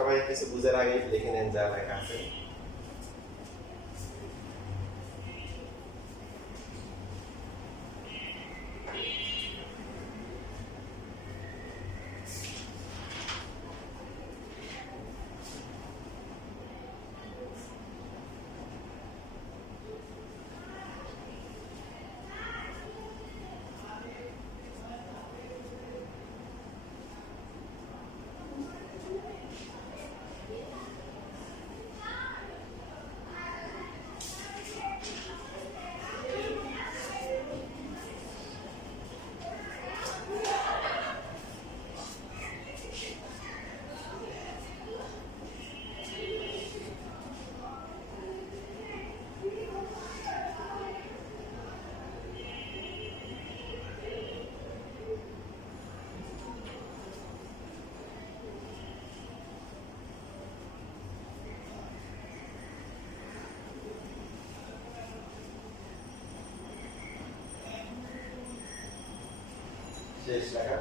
সবাই কিছু বুঝার আগে লিখে নেন যা লেখা আছে। শেষ লেখা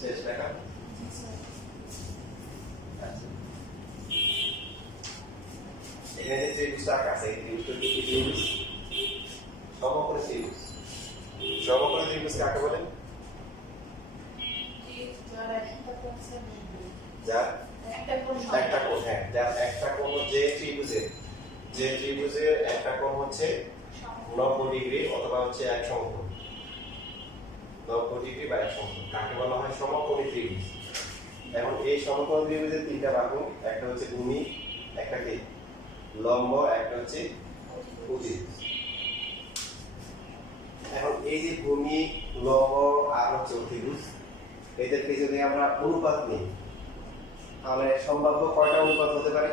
শেষ লেখা এখানে যে ত্রিভুজটা আঁকা আছে এই ত্রিভুজটা কি ত্রিভুজ? সমকোণী ত্রিভুজ। সমকোণী ত্রিভুজ কাকে বলেন? যার একটা কোণ, হ্যাঁ, যার একটা কোণ যে ত্রিভুজের একটা কোণ হচ্ছে 90 ডিগ্রি অথবা হচ্ছে এক সমকোণ, 90 ডিগ্রি বা এক সমকোণ, কাকে বলা হয় সমকোণী ত্রিভুজ। এখন এই সমকোণী ত্রিভুজের তিনটা বাহু, একটা হচ্ছে ভূমি, একটা কি লম্ব, একটা হচ্ছে অতিভুজ। এখন এই যে ভূমি, লম্ব আর হচ্ছে অতিভুজ, এদেরকে যদি আমরা অনুপাত নিই তাহলে সম্ভাব্য কয়টা অনুপাত হতে পারে?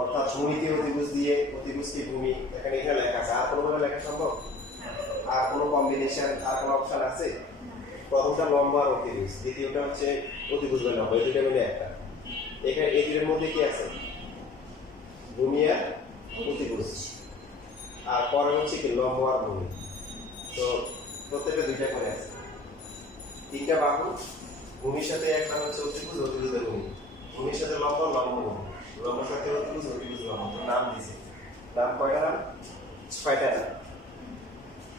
অর্থাৎ ভূমিকে অতিভুজ দিয়ে অতিভুজকে ভূমি, এখানে লেখা আছে, আর কোনোভাবে লেখা সম্ভব? আর কোনো কম্বিনেশন, আর কোনো অপশন আছে? প্রথমটা লম্ব আর অতিভুজ, দ্বিতীয়টা হচ্ছে অতিভুজ বা লম্ব, এই দুটো মিলে একটা। এখানে এই দুটোর মধ্যে কি আছে? ভূমি আর অতিভুজ, আর পরে হচ্ছে কি লম্ব আর ভূমি। তো প্রত্যেকটা দুইটা করে আছে, তিনটা বাহু, ভূমির সাথে একটা হচ্ছে অতিভুজ, অতিভুজ আর ভূমি, ভূমির সাথে লম্ব, লম্ব ভূমি, লম্বের সাথে অতিভুজ, অতিভুজ লম্ব। নাম দিয়েছে, নাম কয়টা? নাম 6টা নাম।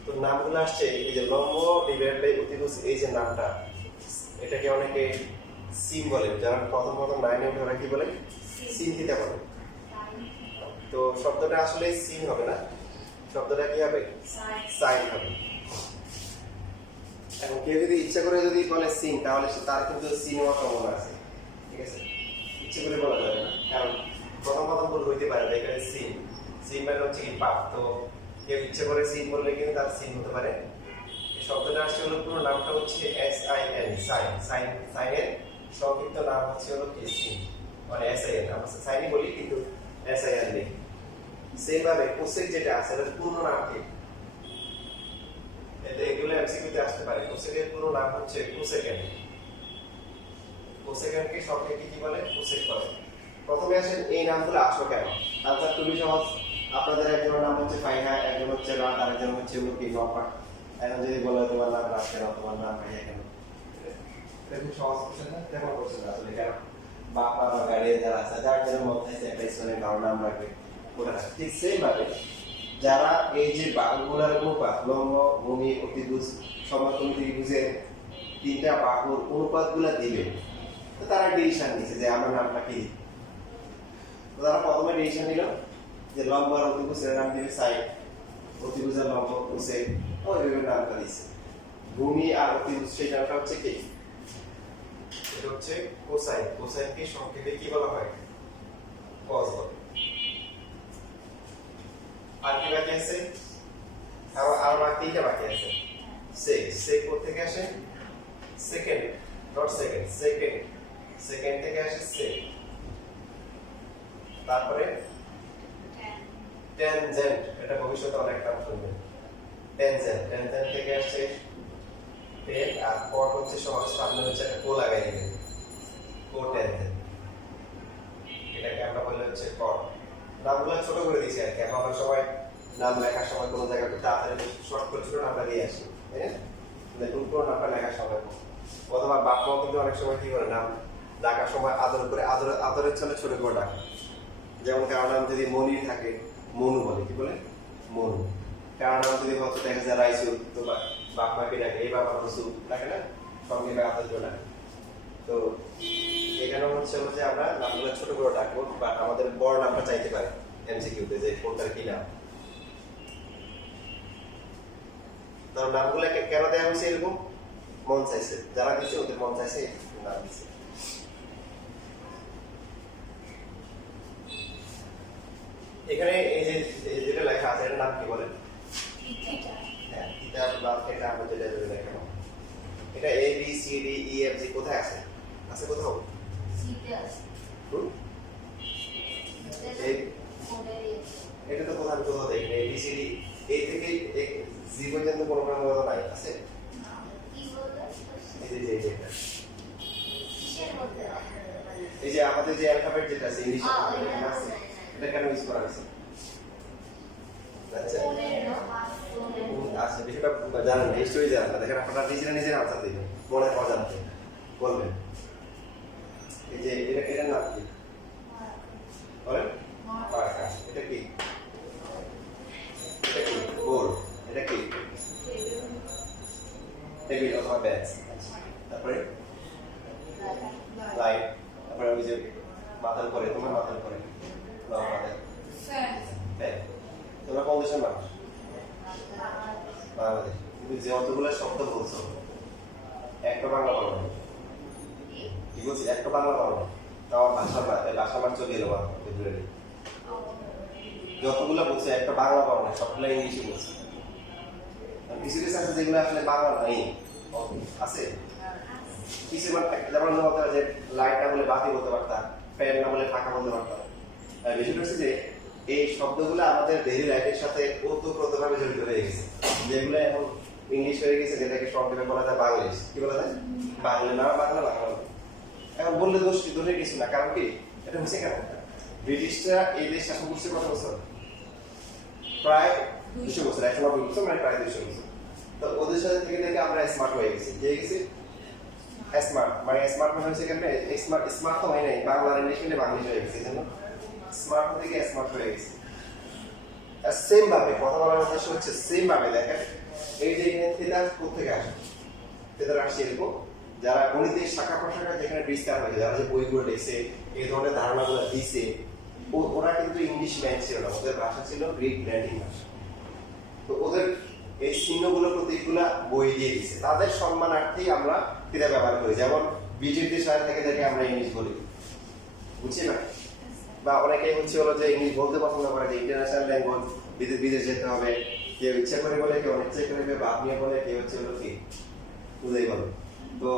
তো নামগুলো আসছে এই যে লম্ব ডিভাইড বাই অতিভুজ, এই যে নামটা, এটাকে অনেকে সিন বলে, যারা প্রথম 9-এ উঠে ওরা কি বলে? সিন থিটা বলে। তো শব্দটা আসলে সিন হবে না, শব্দটা কি হবে? সাইন হবে। এখন কেউ যদি ইচ্ছা করে যদি বলে সিন, তাহলে তার কিন্তু সিন হওয়ার সম্ভাবনা আছে, ঠিক আছে? ইচ্ছে করে বলা যাবে না, কারণ প্রথম ভুল হইতে পারে। এখানে সিন, সিন মানে হচ্ছে কি পাপ, তো কেউ ইচ্ছে করে সিন বললে কিন্তু তার সিন হতে পারে। শব্দটা আসছে হলো, পুরো নামটা হচ্ছে SIN, সাইন। সাইনের সংক্ষিপ্ত নাম হচ্ছে হলো কি সিন, মানে SIN। আমরা সাইনই বলি কিন্তু SIN নেই। সেম ভাবে কোসেক যেটা আছে এর পূর্ণ নাম কি? এগুলো এমসিকিউতে আসতে পারে। হচ্ছে যে পুরো নাম হচ্ছে কোসেকেন্ড। কোসেকেন্ডকে সংক্ষেপে কি বলে? কোসেক বলে। প্রথমে আসেন এই নামগুলো আসলো কেন? আনসার খুবই সহজ। আপনাদের একজনের নাম হচ্ছে ফাইহা, একজন হচ্ছে রাত, আরেকজন হচ্ছে কি নফা। এখন যদি বলে তোমার নাম রাত কেন, তোমার নাম ফাইহা কেন, এটা খুব সহজ কোশ্চেন না? তেমন কোশ্চেন আসলে কেন বাবা বা গার্ডিয়ান যারা আছে যার জন্য মধ্যে একটা স্টুডেন্ট কারোর নাম রাখবে ওটা ঠিক সেম ভাবে যারা এই যে বাহুগুলোর অনুপাত লম্ব, ভূমি, অতিভুজ, সমকোণ ত্রিভুজের তিনটা বাহুর অনুপাতগুলো দিবে, তো তারা ডিসিশন নিছে যে আমার নামটা কি। তো তারা প্রথমে ডিসিশন নিল যে লম্ব আর অতিভুজের নাম দিবে সাইড, অতিভুজের লম্ব কোসেক, ওইভাবে নামটা দিছে। ভূমি আর অতিভুজ সেই নামটা হচ্ছে কি? এটা হচ্ছে কোসাইন। কোসাইনকে সংক্ষেপে কি বলা হয়? কস বলে। আর কি বাকি আছে? আর তিনটা বাকি আছে। সেক, সেক কোথা থেকে আসে? Second, not second, second, second থেকে আসে সেক। তারপরে ট্যানজেন্ট, এটা ভবিষ্যতে অনেক নাম শুনবেন। ট্যানজেন্ট, ট্যানজেন্ট থেকে আসছে টেন, আর কট হচ্ছে সহজ, সামনে হচ্ছে একটা কো লাগাই দিবেন, কোট্যানজেন্ট। এটাকে আমরা বলি হচ্ছে কট। নামগুলো ছোট করে দিয়েছি আর কি, এখন অনেক সময় নাম লেখার সময় কোনো জায়গায় তাড়াতাড়ি শর্ট করে ছোট নামটা দিয়ে আসি, তাই না? দেখুন পুরো নামটা লেখার সময় অথবা বাপ মাও কিন্তু অনেক সময় কি করে নাম ডাকার সময় আদর করে আদরের চলে ছোট করে ডাকে। যেমন কারো নাম যদি মনির থাকে, মনু বলে, কি বলে? মনু। কারো নাম যদি হচ্ছে দেখা যায় রাইসু, তো বাপ মাকে ডাকে এই বাবা রসু ডাকে না, সঙ্গে আদর করে ডাকে। তো এখানে হচ্ছে যে আমরা নামগুলো ছোট করে ডাকবো, বাট আমাদের বড় নামটা চাইতে পারে এমসিকিউতে যে কোনটার কি নাম। তার নামগুলোকে কেন দেওয়া হয়েছে এরকম? মন চাইছে, যারা দিচ্ছে ওদের মন চাইছে নাম দিচ্ছে। এখানে এই যে যেটা লেখা আছে এটার নাম কি বলে? হ্যাঁ, থিটা প্লাস থিটা আমরা যেটা লেখা, এটা A B C D E F G কোথায় আছে? আছে কোথাও? এটা তো কোথাও কোথাও দেখি এ বি সি ডি, এই থেকে জি পর্যন্ত কোনো কোনো নাই আছে। এই যে আমাদের যে অ্যালফাবেট যেটা আছে ইংলিশে আছে, এটা কেন ইউজ করা হয়েছে? আচ্ছা, বিষয়টা জানেন না, হিস্টোরি জানেন না, দেখেন আপনারা নিজেরা আনসার দিবেন, মনে অজান্তে বলবেন। এই যে এটার নাম কি বলেন? মার্কার। এটা কি? এটা কি? বোর্ড। এটা কি? টেবিল অথবা বেঞ্চ। তারপরে লাইট। তারপরে ওই যে মাথার পরে, তোমার মাথার পরে ফ্যান। তোমরা কোন দেশের মানুষ? বাংলাদেশ। কিন্তু যে অতগুলো শব্দ বলছো একটা বাংলা বলো না, কি বলছি? একটা বাংলা বলো না, তাও ভাষা মান চলে এলো ফেব্রুয়ারি। যতগুলো বলছে একটা বাংলা বলো না, সবগুলো ইংলিশে বলছে। কিছু কিছু আছে যেগুলো আসলে বাংলা নাই, আছে কিছু, যেমন যে লাইট না বলে বাতি বলতে পারতাম, ফ্যান না বলে ফাঁকা বলতে পারতাম। বিষয়টা হচ্ছে যে এই শব্দগুলো আমাদের ডেইলি লাইফের সাথে ওতপ্রোতভাবে জড়িত হয়ে গেছে, যেগুলো এখন ইংলিশ হয়ে গেছে, যেটাকে সংক্ষেপে বলা যায় বাংলিশ। কি বলা যায়? বাংলা না, বাংলা বাংলা। এখন বললে দোষের কিছু না, কারণ কি এটা হচ্ছে কেন? ব্রিটিশরা এই দেশ শাসন করছে কত বছর? প্রায় 200 বছর, 190 বছর, মানে প্রায় 200 বছর। তো ওদের সাথে থেকে থেকে আমরা স্মার্ট হয়ে গেছি। হয়ে গেছি স্মার্ট, মানে স্মার্ট মানে হচ্ছে কেন? স্মার্ট তো হয় নাই, বাংলা ইংলিশ মিলে বাংলিশ হয়ে গেছে, জন্য স্মার্ট থেকে স্মার্ট হয়ে গেছে। সেম ভাবে কথা বলার উদ্দেশ্য হচ্ছে সেম ভাবে দেখেন, এই যে থিটা কোথা থেকে আসে? থিটা আসছে এরকম, যারা গণিতের শাখা প্রশাখা যেখানে বিস্তার হয়েছে, যারা যে বইগুলো লিখছে, এই ধরনের ধারণাগুলো দিছে, ওরা কিন্তু ইংলিশ ম্যান ছিল না, ওদের ভাষা ছিল গ্রিক ল্যাটিন ভাষা। তো ওদের এই চিহ্নগুলো প্রতীকগুলা বই দিয়ে দিছে, তাদের সম্মানার্থেই আমরা থিটা ব্যবহার করি। যেমন বিজেপি সাহেব থেকে দেখে আমরা ইংলিশ বলি, বুঝছি না? বা অনেকেই হচ্ছে হলো যে ইংলিশ বলতে পছন্দ করে, যে ইন্টারন্যাশনাল ল্যাঙ্গুয়েজ, বিদেশ যেতে হবে, কেউ ইচ্ছা করে বলে, কেউ অনিচ্ছা করে বাদ নিয়ে বলে, কেউ হচ্ছে হলো কি বুঝেই বলে, তো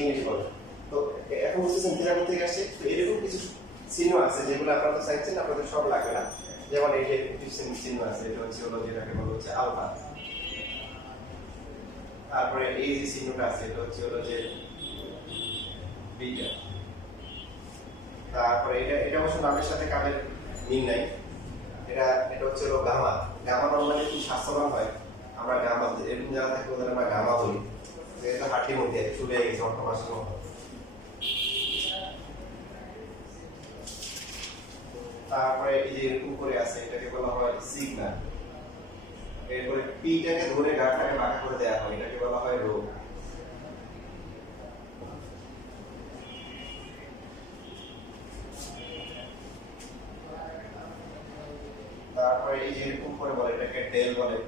ইংলিশ বলে। তো এখন হচ্ছে থিটা থেকে আসছে। তো এরকম কিছু চিহ্ন আছে যেগুলো আপনারা তো চাইছেন, আপনাদের সব লাগবে না। যেমন এই যে চিহ্ন আছে, এটা হচ্ছে হলো যেটাকে বলা হচ্ছে আলফা। তারপরে এই যে চিহ্নটা আছে এটা হচ্ছে হলো যে বিটা। তারপরে এটা অবশ্য নামের সাথে কাজের মিল নাই। এটা হচ্ছে হলো গামা। গামা নরমালি খুব স্বাস্থ্যবান হয়। আমরা গামা এরকম যারা থাকে ওদের আমরা গামা বলি। এটা হাঁটির মধ্যে চলে গেছে অর্থ মাসের মতো। তারপরে এই যে এরকম করে আছে এটাকে বলা হয় সিগমা। এরপরে পিটাকে ধরে গাটাকে বাঁকা করে দেওয়া হয়, এটাকে বলা হয় রো। তারপরে এই যে এরকম করে বলে এটাকে ডেল বলে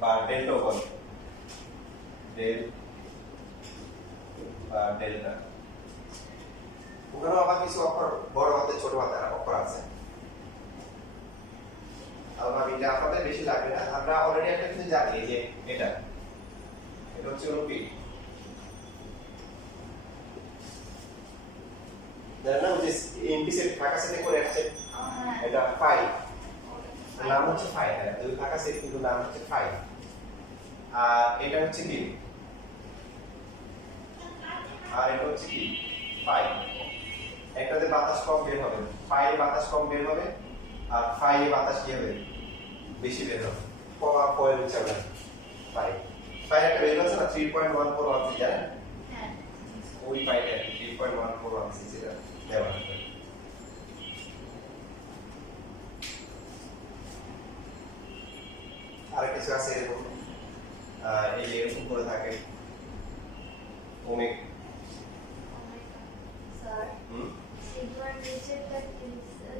বা ডেল্টা বলে, ডেল বা ডেল্টা। ওখানে আবার কিছু অক্ষর বড় হাতে ছোট হাতে অক্ষর আছে। আবার এটা আপনাদের বেশি লাগবে না, আমরা অলরেডি একটা কিছু জানি যে এটা হচ্ছে হলো পি। জানেন না যে ইমপ্লিসিট ফাঁকা সেটে করে আসছে এটা ফাই, নাম হচ্ছে ফাই। হ্যাঁ দুই ফাঁকা সেট কিন্তু নাম হচ্ছে ফাই। আর এটা হচ্ছে কি, আর এটা হচ্ছে কি ফাই। একটাতে বাতাস কম বের হবে, ফাই বাতাস কম বের হবে, আর ফাই বাতাস কি হবে বেশি বের হবে। ফয়েল হচ্ছে আমরা ফাই। ফাই একটা বের হচ্ছে না 3.1416 জানেন? হ্যাঁ ওই ফাইটা 3.1416 এটা দেওয়া হবে। আর কিছু আছে এরকম এই যে এরকম করে থাকে ওমেগা। স্যার সিগমার নিচেরটা কি স্যার?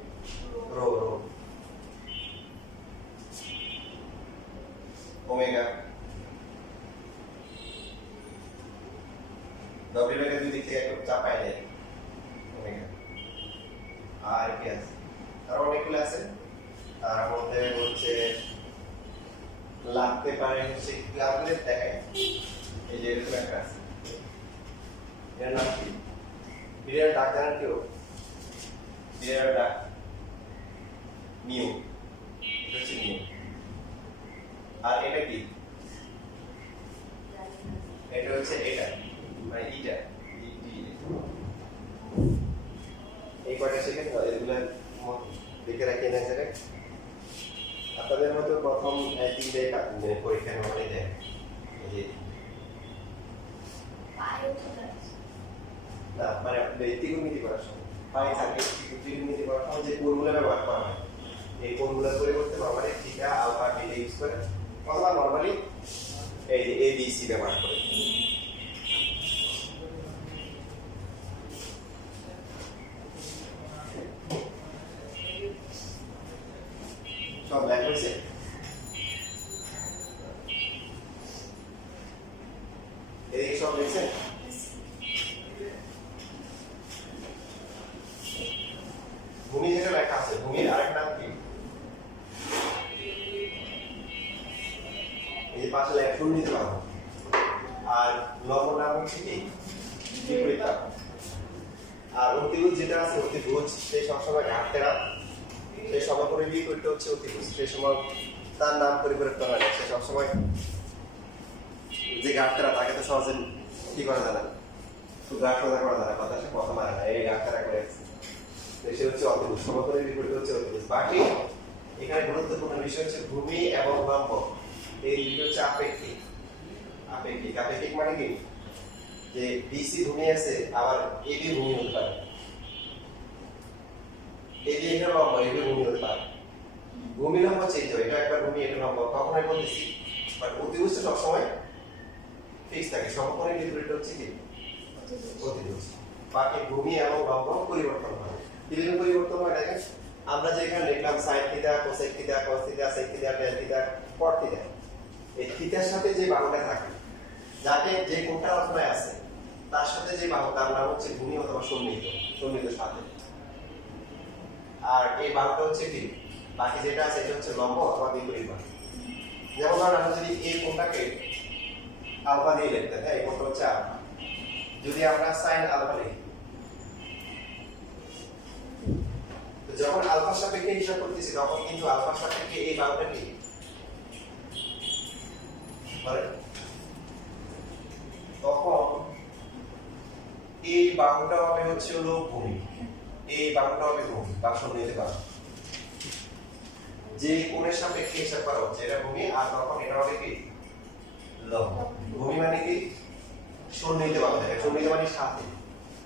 Rho rho omega. ডব্লিউটাকে দুই দিক থেকে একটু চাপায় দেয় ওমেগা। আর কি আছে? আর অনেকগুলো আছে, তার মধ্যে হচ্ছে লাগতে পারে হচ্ছে ক্লাউডের দেখায় এই যে এরকম একটা আছে, এর নাম কি? বিড়াল ডাক জানেন কেউ? বিড়াল ডাক মিউ, এটা হচ্ছে মিউ। আর এটা কি? এটা হচ্ছে এটা মানে ইটা। এই কয়টা সেকেন্ড এগুলা দেখে রাখি না জায়গায়। আপনাদের মতো প্রথম 3 ডে পরীক্ষা নর্মালি দেয় এই যে না মানে ত্রিকোণমিতি করার সময় পাই থাকে, ত্রিকোণমিতি করার সময় যে কোণগুলো ব্যবহার করা হয় এই কোণগুলোর পরিবর্তে normally theta alpha beta use করে অথবা নর্মালি এই যে এ বি সি ব্যবহার করে। সব লেখা হয়েছে? এদিকে সব লিখছেন? ভূমি যেটা লেখা আছে ভূমির আরেক নাম কি? এই যে পাশে লেখা ফুল নিতে পারবো। আর লম্ব নাম হচ্ছে কি বিপরীত। আর অতিভুজ যেটা আছে অতিভুজ সে সবসময় ঘাটতেরা, সে সমকোণের বিপরীত হচ্ছে অতিভুজ। সে সময় তার নাম পরিবর্তন হয় না, সে সবসময় যে ঘাটতেরা তাকে তো সহজে কি করা যায় না, শুধু ঘাট করা যায় না, কথা সে কথা মানে না, এই ঘাটতেরা করে সে হচ্ছে অতিভুজ। সমকোণের বিপরীত হচ্ছে অতিভুজ। বাকি এখানে গুরুত্বপূর্ণ বিষয় হচ্ছে ভূমি এবং লম্ব এই দুটো হচ্ছে আপেক্ষিক। আপেক্ষিক আপেক্ষিক মানে কি যে বিসি ভূমি আছে আবার এবি ভূমি হতে পারে, এবি এখানে লম্ব এবি ভূমি হতে পারে। ভূমি লম্ব চেঞ্জ হয়, এটা একবার ভূমি এটা লম্ব কখনোই বলতেছি, বাট অতিভুজ সবসময় ফিক্স থাকে। সমকোণের বিপরীত হচ্ছে কি অতিভুজ। বাকি ভূমি এবং লম্ব পরিবর্তন হয়। কিভাবে পরিবর্তন হয় দেখেন, আমরা যে এখানে লিখলাম sine theta cosec theta cos theta sec theta tan theta cot theta, এই থিটার সাথে যে বাহুটা থাকে যাতে যে কোণটা রচনায় আছে তার সাথে যে বাহুটা নাম হচ্ছে ভূমি অথবা সন্নিহিত, সন্নিহিত সাথে। আর এই বাহুটা হচ্ছে কি বাকি যেটা আছে এটা হচ্ছে লম্ব অথবা বিপরীত বাহু। যেমন ধরুন আমরা যদি এই কোণটাকে আলফা দিয়ে লিখতে, হ্যাঁ এই কোণটা হচ্ছে আলফা, যদি আমরা সাইন আলফা লিখি যখন আলফার সাপেক্ষে হিসাব করতেছি তখন কিন্তু আলফার সাপেক্ষে এই বাহুটা কি বলেন তখন এই বাহুটা হবে হচ্ছে হলো ভূমি, এই বাহুটা হবে ভূমি বা নিতে পারো যে কোণের সাপেক্ষে হিসাব করা হচ্ছে এটা ভূমি, আর তখন এটা হবে কি লম্ব। ভূমি মানে কি সন্নিহিত বাহু, দেখেন সন্নিহিত মানে সাথে,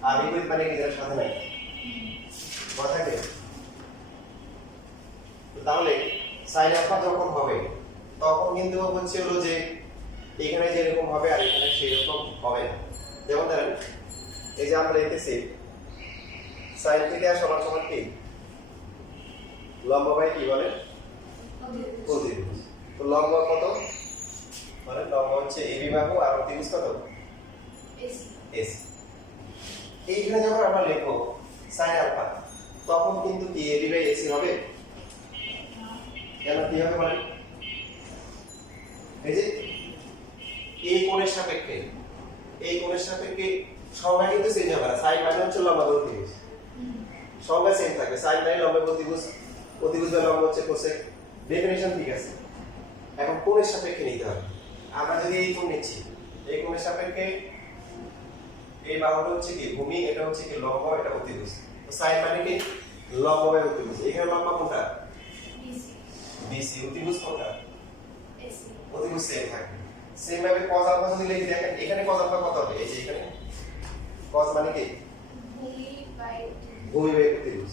আর বিপরীত মানে কি যেটা সাথে নাই কথা কি। তাহলে সাইন আলফা যখন হবে তখন কিন্তু হচ্ছে হলো যে এখানে যেরকম হবে আর এখানে সেরকম হবে না। যেমন ধরেন এই যে আমরা লিখতেছি সাইন থিটা সমান সমান কি লম্ব বাই কি বলে অতিভুজ। তো লম্ব কত মানে লম্ব হচ্ছে এবি বাহু আর অতিভুজ কত এসি। এইখানে যখন আমরা লিখবো সাইন আলফা তখন কিন্তু কি এবি বাই এসি হবে, কেন কি হবে বলেন এই যে এই কোণের সাপেক্ষে সংজ্ঞা কিন্তু চেঞ্জ হবে না। সাইন মানে হচ্ছে লম্ব বাই অতিভুজ, সংজ্ঞা সেম থাকবে। সাইন মানে লম্ব বাই অতিভুজ, অতিভুজ বাই লম্ব হচ্ছে কোসেক, ডেফিনিশন ঠিক আছে। এখন কোণের সাপেক্ষে নিতে হবে। আমরা যদি এই কোণ নিচ্ছি, এই কোণের সাপেক্ষে এই বাহুটা হচ্ছে কি ভূমি, এটা হচ্ছে কি লম্ব, এটা অতিভুজ। তো সাইন মানে কি লম্ব বাই অতিভুজ। এখানে লম্ব কোনটা বিসি, অতিভুজ কোনটা এসি, অতিভুজ সেম থাকবে। সেম ভাবে cos আলফা যদি লিখি দেখেন এখানে cos আলফা কত হবে, এই যে এখানে cos মানে কি ভূমি বাই অতিভুজ।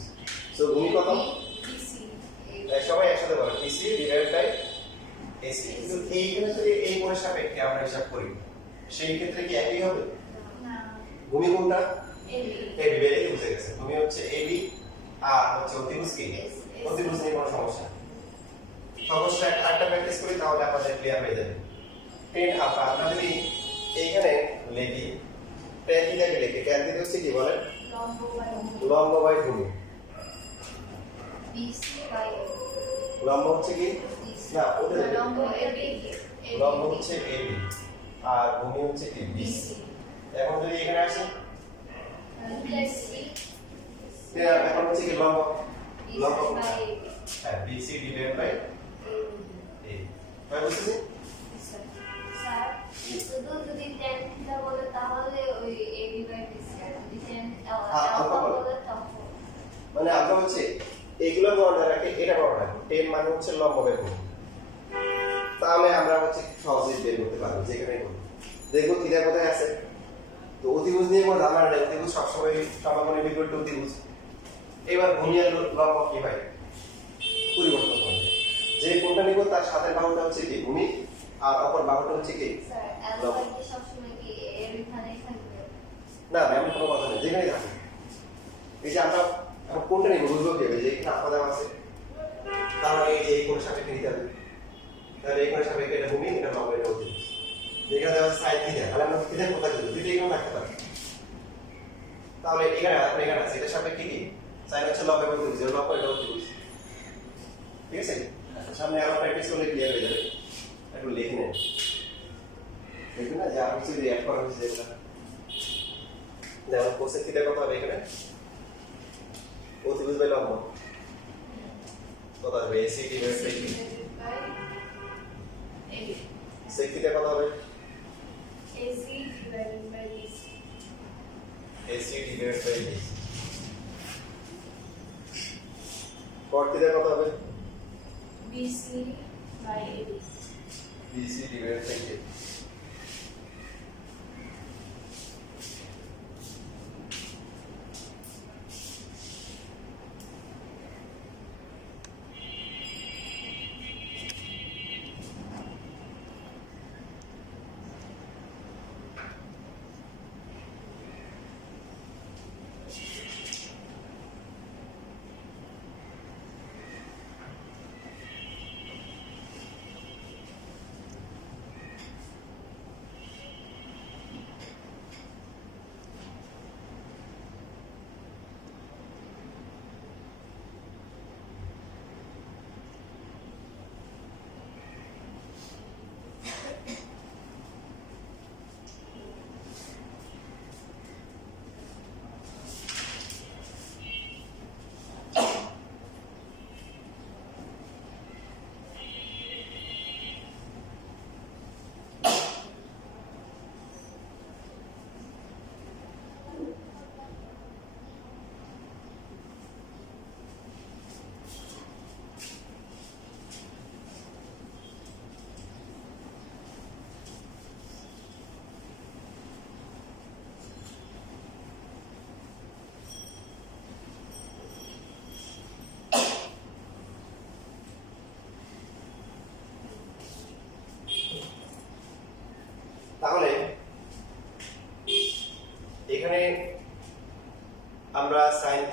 সো ভূমি কত বিসি, সবাই একসাথে বলেন বিসি ডিভাইডেড বাই এসি। কিন্তু এইখানে যদি এই কোণের সাপেক্ষে আমরা হিসাব করি সেই ক্ষেত্রে কি একই হবে না। ভূমি কোনটা এবি বেলে বুঝে গেছে, ভূমি হচ্ছে এবি আর হচ্ছে অতিভুজ কি অতিভুজ নিয়ে কোনো সমস্যা। সমস্যা একটা প্র্যাকটিস করি তাহলে আমাদের ক্লিয়ার হয়ে যাবে। টেন আলফা আমরা যদি এইখানে লিখি tan থিটাকে লিখি, tan থিটা হচ্ছে কি বলেন লম্ব বাই ভূমি, বিসি বাই লম্ব হচ্ছে কি না ওটা লম্ব হচ্ছে এবি আর ভূমি হচ্ছে কি বিসি। এখন যদি এখানে আসি এখন হচ্ছে কি লম্ব হ্যাঁ বিসি ডিভাইড বাই এবি। তাই বুঝছেন স্যার শুধু যদি tan থিটা বলে তাহলে ওই এবি বাই বিসি, আর যদি tan আলফা বলে তখন মানে আমরা হচ্ছে এইগুলো মনে রাখি, এটা মনে রাখি টেন মানে হচ্ছে লম্ব বাই ভূমি। তাহলে আমরা হচ্ছে সহজেই বের করতে পারবো যেখানে বলি দেখবো থিটা কোথায় আছে। তো অতিভুজ নিয়ে কোনো ধারণা নেই, অতিভুজ সবসময় সমাগমের বিপরীত অতিভুজ। এবার ভূমি আর লম্ব কি হয় পরিবর্তন হয়, যে কোণটা নিব তার সাথে বাহুটা হচ্ছে কি ভূমি আর অপর বাহুটা হচ্ছে কি স্যার আলফা কি সবসময় কি এর এখানেই থাকবে না এমন কোনো কথা নেই, যেখানেই থাকে। এই যে আমরা এখন কোণটা নিব বুঝবো কিভাবে যে এখানে আলফা দেওয়া আছে, তাহলে এই যে এই কোণের সাপেক্ষে নিতে হবে, তাহলে এই কোণের সাপেক্ষে এটা ভূমি এটা লম্ব এটা অতিভুজ। যেখানে দেওয়া আছে সাইন থিটা, তাহলে আমরা থিটা কোথায় দেব দুটো এখানে রাখতে পারি। তাহলে এখানে আপনি এখানে আছে এটা সাপেক্ষে কি সাইন হচ্ছে লম্ব এবং অতিভুজ, লম্ব এটা অতিভুজ। ঠিক আছে সামনে আরো প্র্যাকটিস করলে ক্লিয়ার হয়ে যাবে। একটু লিখে নেন দেখুন না যে আর কিছু রিঅ্যাক্ট করা হচ্ছে যেগুলো, যেমন কোসেক থিটা কত হবে এখানে অতিভুজ বাই লম্ব কত হবে AC divide by AB, sec theta কত হবে AC divided by BC, AC divide by BC. Cot theta কত হবে BC by AB, BC divide by AB.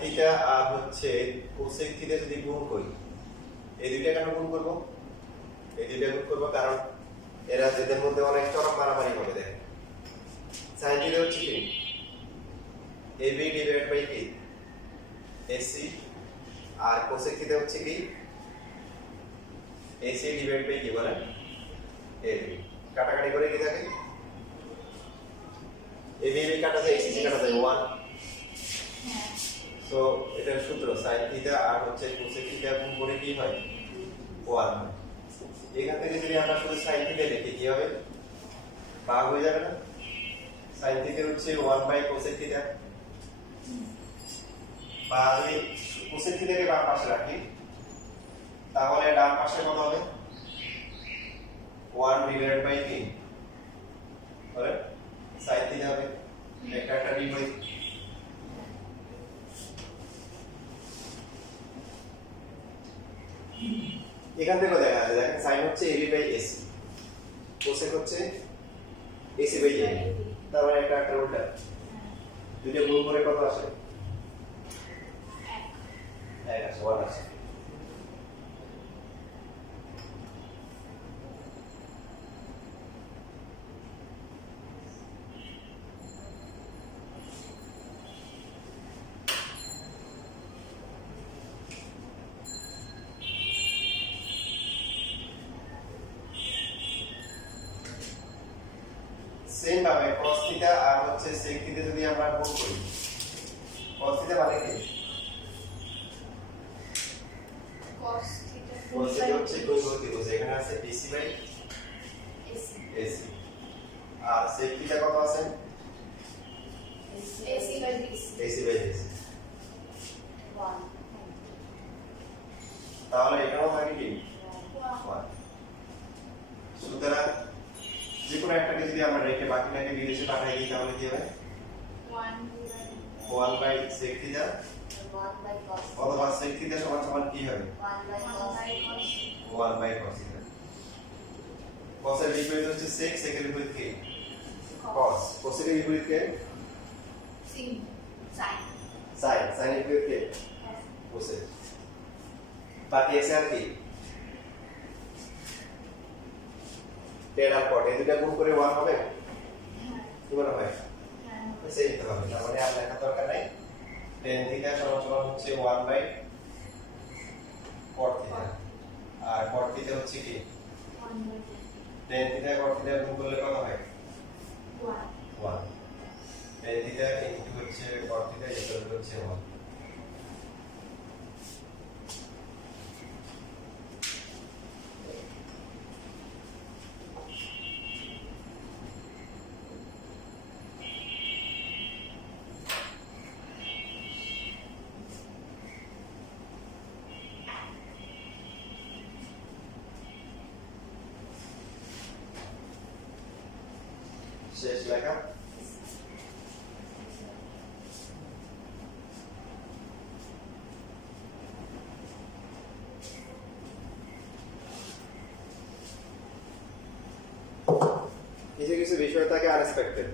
Theta আর হচ্ছে কোসেক থিটা যদি গুণ করি, এই দুইটা কেন গুণ করব? এই দুইটা গুণ করব কারণ এরা এদের মধ্যে অনেক চরম মারামারি হবে। দেখেন sin থিটা হচ্ছে কি ab ডিভাইডেড বাই কি ac, আর কোসেক থিটা হচ্ছে কি ac ডিভাইডেড বাই কি বলেন ab। কাটাকাটি করে কি থাকে ab কাটা যায় ac কাটা যায় 1। সো এটার সূত্র sin থিটা আর হচ্ছে কোসেক থিটা গুণ করে কি হয় 1 হয়। এখান থেকে যদি আমরা শুধু sin থিটা লিখি কি হবে? ভাগ হয়ে যাবে না? sin থিটা হচ্ছে 1 বাই কোসেক থিটা, বা যদি কোসেক থিটাকে বাম পাশে রাখি তাহলে ডান পাশে কত হবে? 1 ডিভাইডেড বাই 3 বলেন sin থিটা হবে একটা একটা বিপরীত। এখান থেকে দেখা যাচ্ছে দেখেন sin হচ্ছে ab বাই ac, কোসেক হচ্ছে ac বাই ab, তার মানে একটা একটা উল্টা। দুইটা গুণ করে কত আসে? 1 আসে, 1 আসে। সেম ভাবে cos থিটা আর হচ্ছে sec থিটা যদি আমরা গুণ করি, cos থিটা মানে কি? cos theta cos থিটা হচ্ছে গুণ করতে বসে, এখানে আছে bc বাই ac ac, আর sec থিটা কত আছে? ac by bc ac by ac। 1 তাহলে এখানেও থাকে কি 1 1। সুতরাং যে কোনো একটাকে যদি আমরা রেখে বাকিটাকে বিদেশে পাঠিয়ে দিই তাহলে কি হবে? 1 by sec theta 1 by cos অথবা sec থিটা সমান সমান কি হবে? 1 by cos 1 by cos theta. cos এর বিপরীত হচ্ছে sec, sec এর বিপরীত কি? cos, cos এর বিপরীত কে? sin sin sin, sin এর বিপরীত কে? cos। বাকি আছে আর কি tan আর cot, এই দুটো গুণ করে 1 হবে কি মনে হয়? সেই তো হবে, তার মানে আর লেখা দরকার নাই। tan থিটা সমান সমান হচ্ছে 1 বাই cot থিটা, আর cot থিটা হচ্ছে কি 1 by tan theta cot theta গুণ করলে কত হয়? 1 1। tan থিটা ইনটু হচ্ছে cot থিটা ইকুয়াল হচ্ছে 1। শেষ লেখা। কিছু কিছু বিষয় থাকে আনএক্সপেক্টেড,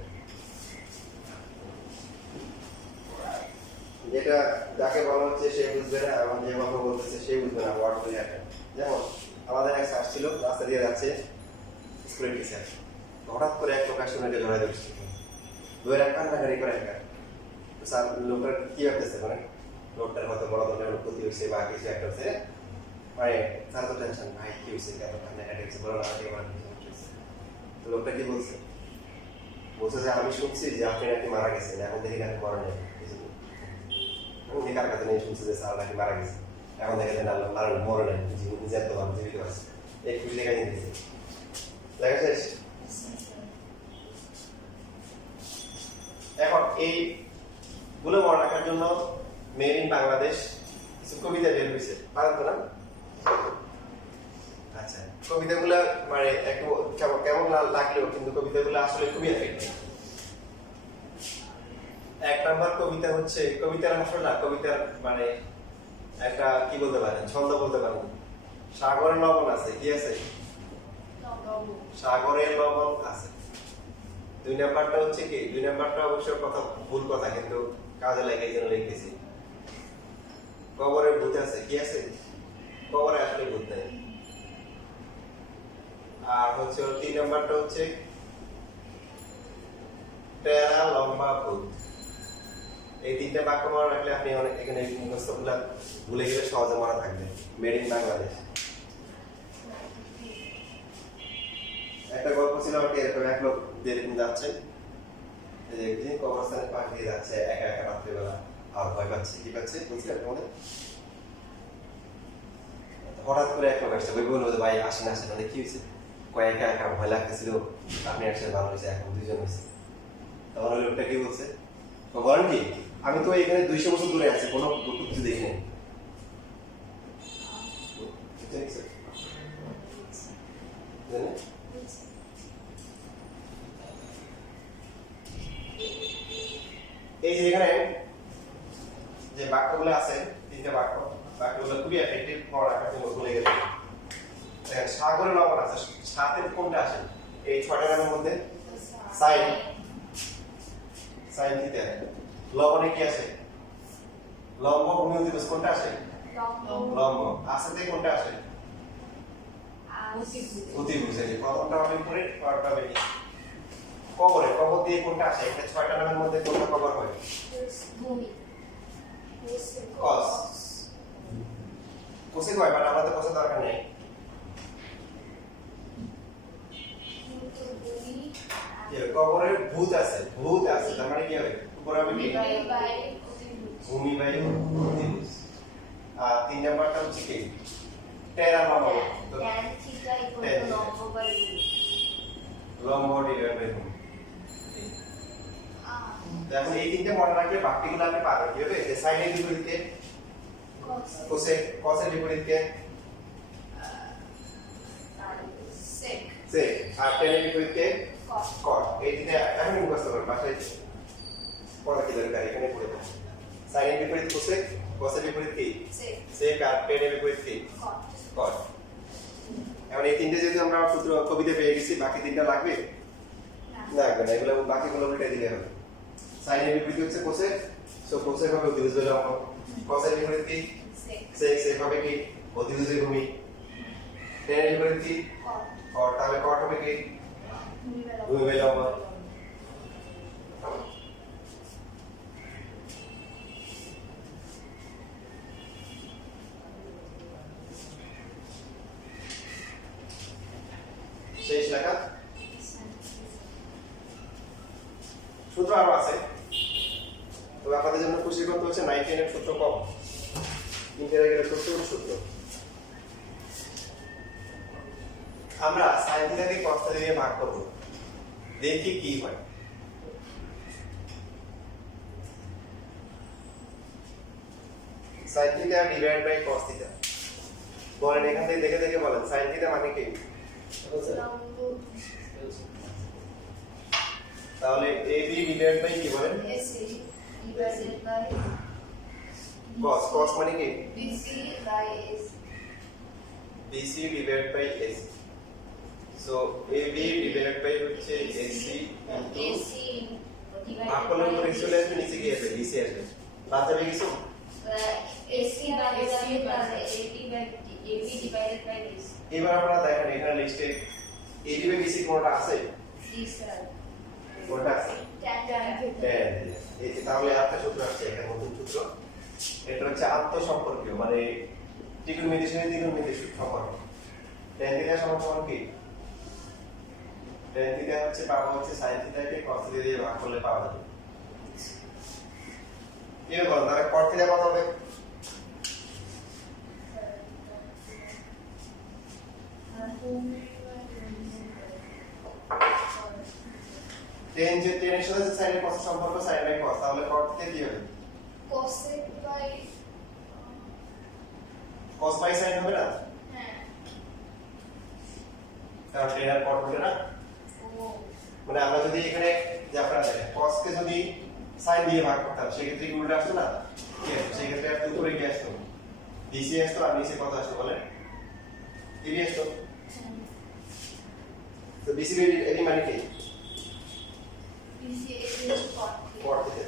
যেটা যাকে বলা হচ্ছে সে বুঝবে না এবং যে কথা বলতেছে সে বুঝবে না। ওয়ার্ড বলে একটা, যেমন আমাদের এক স্যার ছিল, রাস্তা দিয়ে যাচ্ছে স্কুলের টিচার, হঠাৎ করে এক লোক স্টুডেন্টকে জড়াই দিচ্ছে, দুয়ের এক কান্নাকারি করে একটা। স্যার লোকটার কি ভাবতেছে, মানে লোকটার হয়তো বড় ধরনের ক্ষতি হয়েছে বা কিছু একটা হচ্ছে, মানে স্যার তো টেনশন, ভাই কি হয়েছে, কেন কান্নাকাটি হয়েছে, বলো না তো লোকটা কি বলছে? বলছে যে আমি শুনছি যে আপনি নাকি মারা গেছেন, এখন দেখি নাকি মরা নেই। উনি কার কাছে নেই শুনছে যে স্যার নাকি মারা গেছে, এখন দেখে যে না মরে নেই, নিজের তো আমি জীবিত আছে। এই খুশি লেখা নিয়ে দিয়েছে, লেখা শেষ। এখন এই গুলো মনে রাখার জন্য মেড ইন বাংলাদেশ কিছু কবিতা বের হয়েছে, পারেন তো না? আচ্ছা, কবিতাগুলো মানে একটু কেমন লাগলেও কিন্তু কবিতাগুলো আসলে খুবই এফেক্টিভ। এক নাম্বার কবিতা হচ্ছে, কবিতার আসলে না, কবিতার মানে একটা কি বলতে পারেন, ছন্দ বলতে পারেন। সাগরের লবণ আছে, কি আছে? সাগরের লবণ আছে। দুই নাম্বারটা হচ্ছে কি, দুই নাম্বারটা অবশ্য কথা ভুল কথা, কিন্তু কাজে লাগে এই জন্য লিখতেছি। কবরে ভূত আছে কি আছে কবরে আসলে ভূত নেই আর হচ্ছে 3 নাম্বারটা হচ্ছে টেরা লম্বা ভূত এই তিনটা বাক্য মনে রাখলে আপনি অনেক এখানে মুখস্থগুলো ভুলে গেলে সহজে মনে থাকবে মেড ইন বাংলাদেশ একটা গল্প ছিল আর কি এরকম এক লোক যেরকম যাচ্ছে একদিন কবরস্থানে পাশ দিয়ে যাচ্ছে একা একা রাত্রিবেলা আর ভয় পাচ্ছে কি পাচ্ছে বুঝলেন তোমাদের হঠাৎ করে এক লোক আসছে ওই বললো যে ভাই আসেন আসেন মানে কি হয়েছে কয়েক একা একা ভয় লাগতেছিল আপনি আসলে ভালো হয়েছে এখন দুজন হয়েছে তখন ওই লোকটা কি বলছে বলেন কি আমি তো এখানে 200 বছর দূরে আছি কোনো কিছু দেখি নাই এই যে এখানে যে বাক্যগুলো আছে তিনটা বাক্যগুলো খুবই এফেক্টিভ পড়া রাখার জন্য ভুলে গেছে সাগরের লবণ আছে সাথে কোনটা আসে এই 6টা নামের মধ্যে সাইন সাইন থিটা লবণে কি আছে লম্ব ভূমি অতিভুজ কোনটা আসে লম্ব আসাতে কোনটা আসে অতিভুজ এই প্রথমটা হবে উপরে পরেরটা হবে নিচে কবরে কবর দিয়ে কোনটা আসে এটা 6টা নামের মধ্যে কোনটা কবর হয় ভূমি কস কোসে কয় মানে আমাদের কোসে দরকার নেই কবরের ভূত আছে তার মানে কি হবে উপরে হবে কি ভূমি বাই অতিভুজ আর 3 নাম্বারটা হচ্ছে কি টেরা লম্ব tan theta equal to লম্ব বাই লম্ব ডিভাইড বাই ভূমি এখন এই তিনটে মনে রাখলে বাকিগুলো আপনি পারবেন কিভাবে যে সাইনের বিপরীতকে কসের বিপরীতকে সেক আর টেনের বিপরীতকে কট এই তিনটে এখন মুখস্থ করবেন বাসায় পড়া কি দরকার এখানে পড়ে যান সাইনের বিপরীত কোসেক কসের বিপরীত কি সেক আর টেনের বিপরীত কি কট এখন এই তিনটে যদি আমরা সূত্র কবিতা পেয়ে গেছি বাকি তিনটা লাগবে লাগবে না এগুলো বাকিগুলো উল্টে দিলে হবে সাইনের বিপরীত হচ্ছে কোসেক সো কোসেক হবে অতিভুজের লম্ব কসের বিপরীত কি সেক হবে কি অতিভুজের ভূমি টেনের বিপরীত কি কট তাহলে কট হবে কি ভূমি বাই লম্ব শেষ লেখা সূত্র আরো আছে তবে আপনাদের জন্য খুশি কথা হচ্ছে 9 এর সূত্র কম ইন্টিগ্রালের সূত্র আমরা sin থিটাকে cos থিটা দিয়ে ভাগ করব দেখি কি হয় sin theta divide by cos theta বলেন এখান থেকে দেখে দেখে বলেন sin থিটা মানে কি তাহলে AB ডিভাইড বাই কি বলেন AC divided by cos মানে কি BC by AC BC divided by AC so AB divided by হচ্ছে AC into AC divided ভাগফলের উপর by x চলে আসবে নিচে কি আসবে BC আসবে বাদ যাবে কিছু AC by AB divided by BC এবার আপনারা দেখেন এখানে লিস্টে AB বাই BC কোনটা আছে কোনটা আছে তাহলে আরেকটা সূত্র আছে একটা নতুন সূত্র এটা হচ্ছে আন্তঃসম্পর্কীয় মানে ত্রিকোণমিতির সাথে ত্রিকোণমিতির সম্পর্ক tan থিটা সমান কি tan থিটা হচ্ছে পাওয়া হচ্ছে sin থিটাকে cos থিটা দিয়ে ভাগ করলে পাওয়া যাবে এর বল তাহলে cos থিটা কত হবে tan যে tan এর সাথে sin এর cos সম্পর্ক sin বাই cos তাহলে cos থিটা কি হবে cosec by cos by sin হবে না হ্যাঁ কারণ tan আর cos হবে না মানে আমরা যদি এখানে যে আপনারা দেখেন cos কে যদি sin দিয়ে ভাগ করতাম সেক্ষেত্রে কি উল্টো আসতো না কি আসতো সেক্ষেত্রে আর উপরে কি আসতো BC আসতো আর নিচে কত আসতো বলেন AB আসতো তো BC এর মানে কি BC is cot cot theta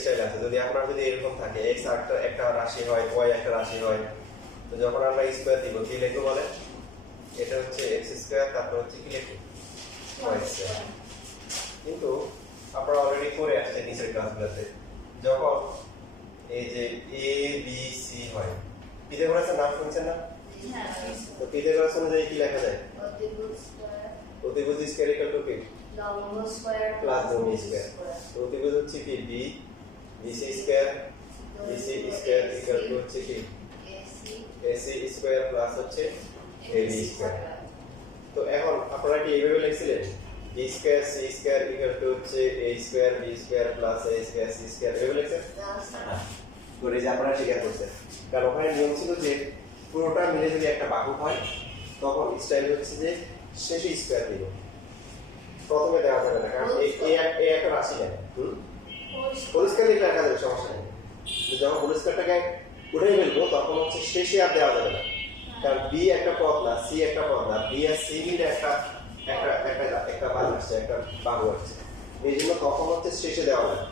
style আছে। যদি আপনার যদি এরকম থাকে x একটা রাশি হয়, y একটা রাশি হয়, তো যখন আমরা স্কয়ার দিব কি লিখবো বলেন? এটা হচ্ছে x স্কয়ার, তারপর হচ্ছে কি লিখবো? y square. কিন্তু আপনারা অলরেডি করে আসছেন নিচের ক্লাসগুলোতে, যখন এই যে a b c হয়, পিথাগোরাসের নাম শুনছেন না? তো পিথাগোরাস অনুযায়ী কি লেখা যায়? অতিভুজ স্কয়ার ইকুয়াল টু কি? লম্ব স্কয়ার প্লাস ভূমি স্কয়ার। তো অতিভুজ হচ্ছে কি? b, bc square, bc square equal to হচ্ছে কি? ac স্কয়ার প্লাস হচ্ছে ab স্কয়ার। তো এখন আপনারা কি এইভাবে লিখছিলেন? b square c square equal to হচ্ছে a square b square plus a square c square এভাবে লিখছেন? করে যে আপনারা স্বীকার করছেন। কারণ ওখানে নিয়ম ছিল যে পুরোটা মিলে যদি একটা বাহু হয়, তখন স্টাইল হচ্ছে যে শেষে স্কয়ার দিব, প্রথমে দেওয়া যাবে না, কারণ এই একটা রাশি নেয়। পরিষ্কার লিখলে লেখা যাবে, সমস্যা নেই। যখন পরিষ্কারটাকে উঠে ফেলবো তখন হচ্ছে শেষে আর দেওয়া যাবে না, কারণ বি একটা পদ না, সি একটা পদ না, বি আর সি মিলে একটা একটা একটা একটা মান আসছে, একটা বাহু আসছে, এই জন্য তখন হচ্ছে শেষে দেওয়া যায়।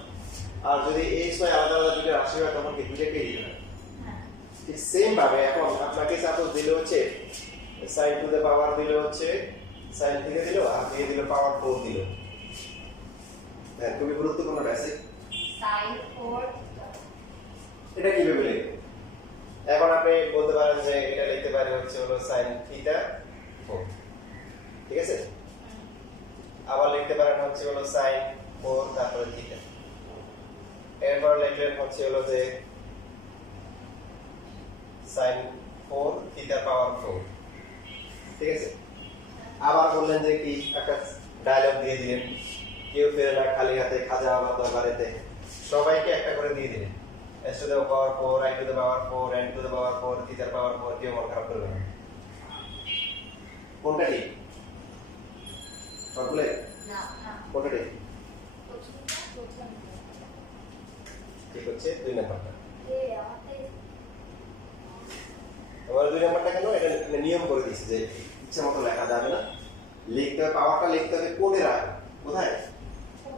আর যদি এক্স ওয়াই আলাদা আলাদা দুটো রাশি হয় তখন কি দুটোকে দিতে হয়। ঠিক সেম ভাবে এখন আপনাকে সাপোজ দিলে হচ্ছে sin টু দ্য পাওয়ার দিলে হচ্ছে sin থেকে দিল আর দিয়ে দিল পাওয়ার 4 দিল। হ্যাঁ, খুবই গুরুত্বপূর্ণ বেসিক। sin 4 এটা কিভাবে লিখব? এখন আপনি বলতে পারেন যে এটা লিখতে পারি হচ্ছে হলো sin থিটা 4, ঠিক আছে? আবার লিখতে পারেন হচ্ছে হলো sin 4 তারপরে থিটা। এরপর লিখলেন হচ্ছে হলো যে sin 4 থিটা পাওয়ার 4, ঠিক আছে? আবার বললেন যে কি একটা ডায়লগ দিয়ে দিলেন, কেউ ফেরে না খালি হাতে, খাজা বাবা দরবারেতে, সবাইকে একটা করে দিয়ে দিলেন, s to the power 4 i to the power 4 n to the power 4 theta power 4। কেউ মন খারাপ করবে না। কোনটা ঠিক? সবগুলো না না কোনটা ঠিক? প্রথম ঠিক হচ্ছে 2 নাম্বারটা। আমাদের আমার 2 নাম্বারটা কেন? এটা নিয়ম করে দিয়েছে যে ইচ্ছা মতো লেখা যাবে না, লিখতে হবে, পাওয়ারটা লিখতে হবে কোণের আগে। কোথায়?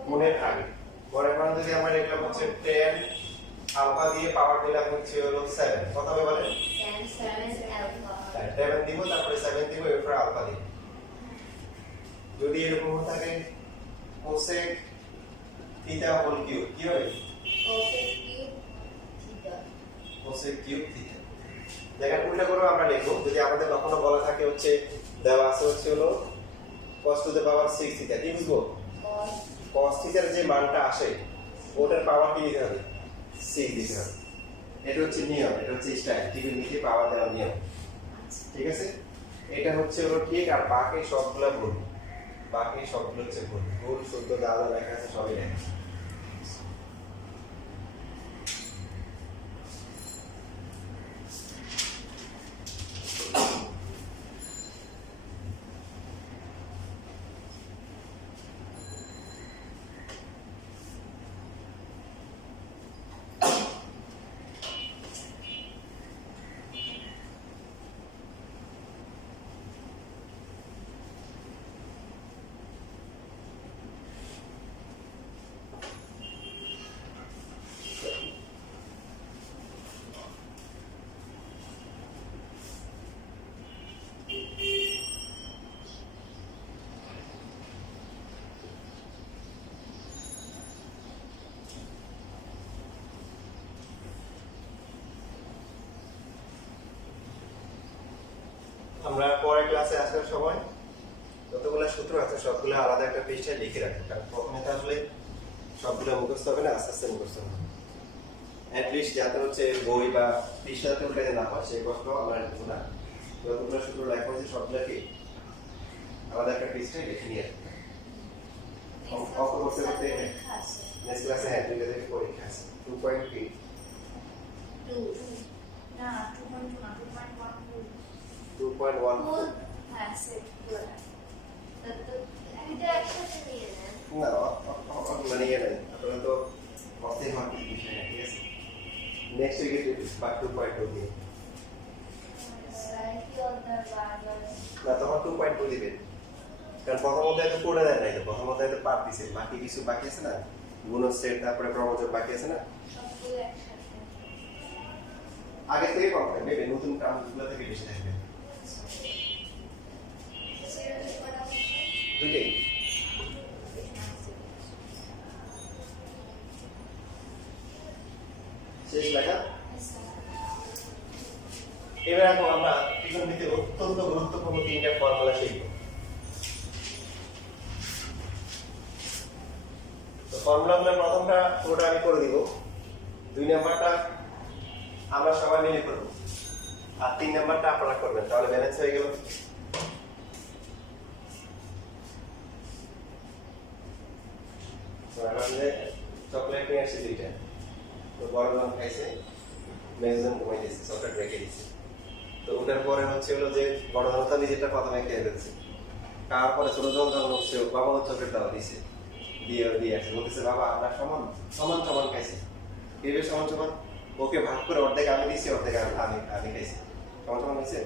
কোণের আগে। পরে কারণ যদি আমরা লিখলাম হচ্ছে 10 আলফা দিয়ে পাওয়ার দিলাম হচ্ছে হলো 7, কত হবে বলেন? 7 alpha 7 দিব, তারপরে 7 দিব, এরপর আলফা দিব। যদি এরকম থাকে কোসেক থিটা হোল কিউব, কি হবে? cosec cube theta cosec cube theta. দেখেন উল্টা করে আমরা লিখব, যদি আমাদের কখনো বলা থাকে হচ্ছে দেওয়া আছে হচ্ছে হলো cos two the power 6 theta, কি বুঝবো? cos cos থিটার যে মানটা আসে ওটার পাওয়ার কি দিতে হবে? 6 দিতে হবে। এটা হচ্ছে নিয়ম, এটা হচ্ছে স্টাইল, ত্রিকোণমিতি পাওয়ার দেওয়ার নিয়ম, ঠিক আছে? এটা হচ্ছে হলো ঠিক, আর বাকি সবগুলো ভুল, বাকি সবগুলো হচ্ছে ভুল। ভুল শুদ্ধ যা যা লেখা আছে সবই লেখা। আমরা পরের ক্লাসে আসার সময় যতগুলো সূত্র আছে সবগুলো আলাদা একটা পৃষ্ঠায় লিখে রাখবো, কারণ প্রথমে তো আসলে সবগুলো মুখস্থ হবে না, আস্তে আস্তে মুখস্থ হবে। অ্যাটলিস্ট যাতে হচ্ছে বই বা পৃষ্ঠাতে উল্টাতে না হয় সেই কষ্ট আমরা লিখবো না। যতগুলো সূত্র লেখা হয়েছে সবগুলোকে আলাদা একটা পৃষ্ঠায় লিখে নিয়ে আসবো। অঙ্ক করতে করতে নেক্সট ক্লাসে হ্যাঁ 2 থেকে পরীক্ষা আছে। 2.3 না 2.2 না 2.1 2.1 হ্যাঁ সেট করে তো এটা একসাথে নিয়ে নেন না মানে ইয়ে নাই, আপনারা তো অস্থির হওয়ার কিছু বিষয় না, ঠিক আছে? নেক্সট উইকে বা 2.2 দিয়ে কি অর্ডার বারবার না, তখন 2.2 দিবেন, কারণ প্রথম অধ্যায় তো পড়ে দেয় নাই, তো প্রথম অধ্যায় তো পাঠ দিছে, বাকি কিছু বাকি আছে না, গুণজ সেট তারপরে ক্রমযোগ বাকি আছে না সবগুলো একসাথে আগে থেকে কম থাকবে নতুন টার্মগুলো থেকে বেশি থাকবে সেটা করা হচ্ছে দুইটাই শেষ লেখা এবার এখন আমরা ত্রিকোণমিতির অত্যন্ত গুরুত্বপূর্ণ তিনটা ফর্মুলা শিখব তো ফর্মুলাগুলো প্রথমটা পুরোটা আমি করে দিব 2 নাম্বারটা আমরা সবাই মিলে করব আর 3 নাম্বারটা আপনারা করবেন তাহলে ব্যালেন্স হয়ে গেল তো আমরা চকলেট নিয়ে আসছি দুইটা তো বড় জন খাইছে মেজজন ঘুমাই দিয়েছে চকলেট রেখে দিয়েছে তো ওটার পরে হচ্ছে হলো যে বড় জনতা নিজেরটা প্রথমে খেয়ে ফেলছে তারপরে ছোট জন যখন হচ্ছে বাবা চকলেট দেওয়া দিয়েছে দিয়ে আসছে বলতেছে বাবা আমরা সমান সমান সমান খাইছি কিভাবে সমান সমান ওকে ভাগ করে অর্ধেক আমি দিয়েছি অর্ধেক আমি খাইছি সমান সমান হয়েছে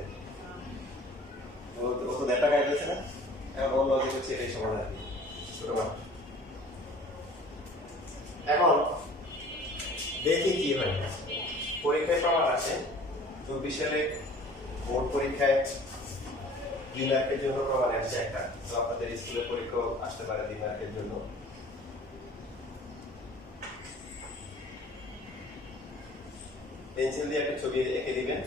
ও তো 1.5 টাকা দিয়েছে না এখন ওর লজিক হচ্ছে এটাই সমান আর কি ছোট মানুষ এখন দেখি কি হয় পরীক্ষায় প্রমাণ আছে 24 সালে বোর্ড পরীক্ষায় 2 মার্কের জন্য প্রমাণ আসছে একটা তো আপনাদের স্কুলে পরীক্ষা আসতে পারে 2 মার্কের জন্য পেন্সিল দিয়ে একটা ছবি এঁকে দিবেন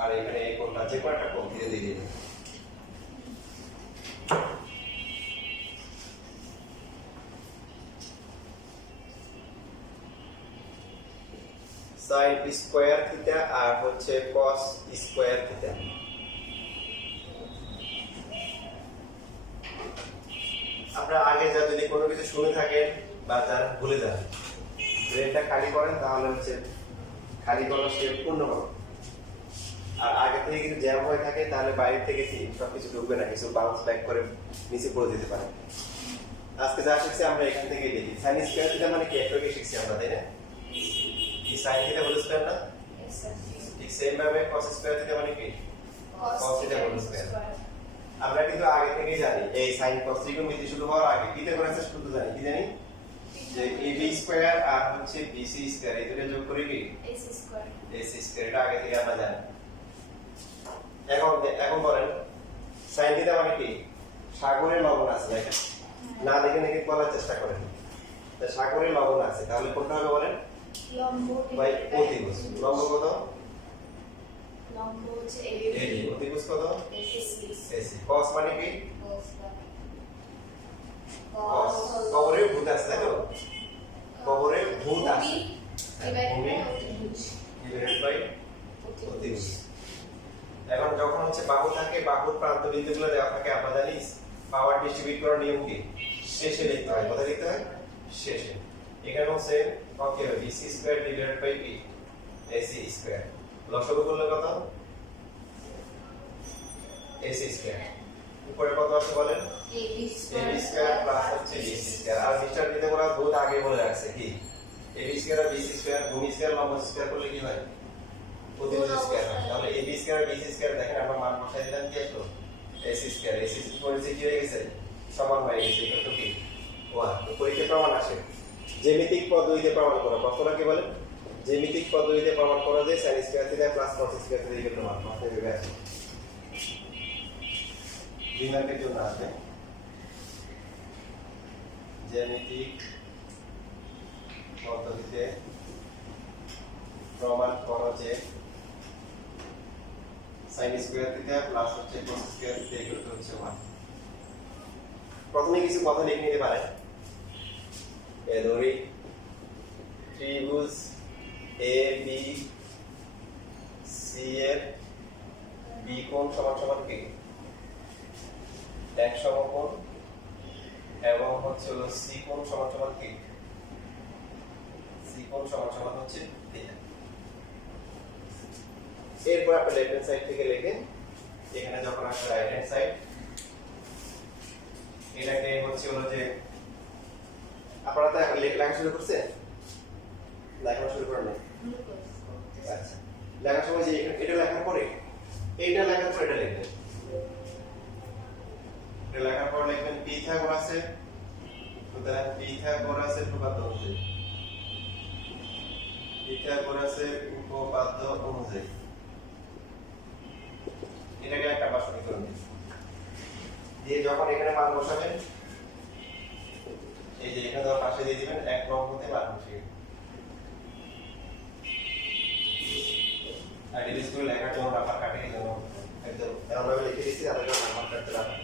আর এখানে এই কোণটা যে কোণটা কোণ দিয়ে দিয়ে দিবেন sin স্কয়ার থিটা আর হচ্ছে cos স্কয়ার থিটা আপনারা আগে যা যদি কোনো কিছু শুনে থাকেন বা যারা ভুলে যান ব্রেনটা খালি করেন তাহলে হচ্ছে খালি করা স্টেপ পূর্ণ করো আর আগে থেকে কিন্তু জ্যাম হয়ে থাকে তাহলে বাইরে থেকে কি সবকিছু ঢুকবে না কিছু বাউন্স ব্যাক করে নিচে পড়ে যেতে পারে আজকে যা শিখছি আমরা এখান থেকে দেখি sin স্কয়ার থিটা মানে কি একটু আগে শিখছি আমরা তাই না এই sin থিটা হোল স্কয়ার না ঠিক সেম ভাবে cos স্কয়ার থিটা মানে কি cos থিটা হোল স্কয়ার আমরা কিন্তু আগে থেকেই জানি এই sin cos ত্রিকোণমিতি শুরু হওয়ার আগে কিতে করে আছে শুরু জানি কি জানি যে ab স্কয়ার আর হচ্ছে bc স্কয়ার এই দুটো যোগ করে কি ac স্কয়ার এটা আগে থেকে আমরা জানি এখন বলেন sin থিটা মানে কি সাগরে লবণ আছে দেখেন না দেখে নাকি বলার চেষ্টা করেন তা সাগরে লবণ আছে তাহলে কোনটা হবে বলেন লম্ব বাই অতিভুজ লম্ব কত লম্ব হচ্ছে ab অতিভুজ কত ac ac cos মানে কি cos কবরে ভূত আছে তাই তো কবরে ভূত আছে ডিভাইডেড বাই অতিভুজ এখন যখন হচ্ছে বাহু থাকে বাহুর প্রান্ত বিন্দুগুলো দেওয়া থাকে আমরা জানি পাওয়ার ডিস্ট্রিবিউট করার নিয়ম কি শেষে লিখতে হয় কোথায় লিখতে হয় শেষে এখানেও same okay bc square divided by কি ac স্কয়ার লসাগু করলে কত ac স্কয়ার উপরে কত আছে বলেন ab স্কয়ার প্লাস হচ্ছে bc স্কয়ার আর মিস্টার দিতে বলা বহুত আগে বলে রাখছে কি ab স্কয়ার আর bc স্কয়ার ভূমি স্কয়ার লম্ব স্কয়ার করলে কি হয় অতিভুজ স্কয়ার হয় তাহলে ab স্কয়ার আর bc স্কয়ার দেখেন আমরা মান বসাই দিলাম কি আসলো ac স্কয়ার ac পরিচয় কি হয়ে গেছে সমান হয়ে গেছে এটা তো কি ওয়ান পরীক্ষায় প্রমাণ আসে জ্যামিতিক পদ্ধতিতে প্রমাণ করা প্রশ্নটা কি বলেন জ্যামিতিক পদ্ধতিতে প্রমাণ করা যায় sin square theta plus cos square theta equal to 1 মাত্রা ভেবে আসে বিমানের জন্য আসে জ্যামিতিক পদ্ধতিতে প্রমাণ করা যে sin স্কয়ার থিটা প্লাস হচ্ছে cos square theta equal to হচ্ছে 1 প্রথমে কিছু কথা লিখে নিতে পারেন এ ধরি ত্রিভুজ এ বি সি এর বি কোণ সমান সমান কি এক সমকোণ এবং হচ্ছে হলো সি কোণ সমান সমান কি সি কোণ সমান সমান হচ্ছে থিটা এরপর আপনি লেফট হ্যান্ড সাইড থেকে লিখেন এখানে যখন আসবে রাইট হ্যান্ড সাইড এটাকে হচ্ছে হলো যে আপনারা তো লেখা শুরু করছেন লেখা শুরু করেন আচ্ছা লেখার সময় যে এটা লেখার পরে এইটা লেখার পরে এটা লিখবেন এটা লেখার পর লিখবেন পিথাগোরাসের সুতরাং পিথাগোরাসের উপপাদ্য অনুযায়ী এটাকে একটা বাস্তবিকরণ দিয়ে যখন এখানে মান বসাবেন, এই যে এখানে ধর পাশে দিয়ে দিবেন 1 নং হতে মান বসিয়ে আইডিয়াল স্কুল লেখার জন্য নাম্বার কাটে এই জন্য একদম আমরা লিখে দিয়েছি তাদের জন্য নাম্বার কাটতে রাখা।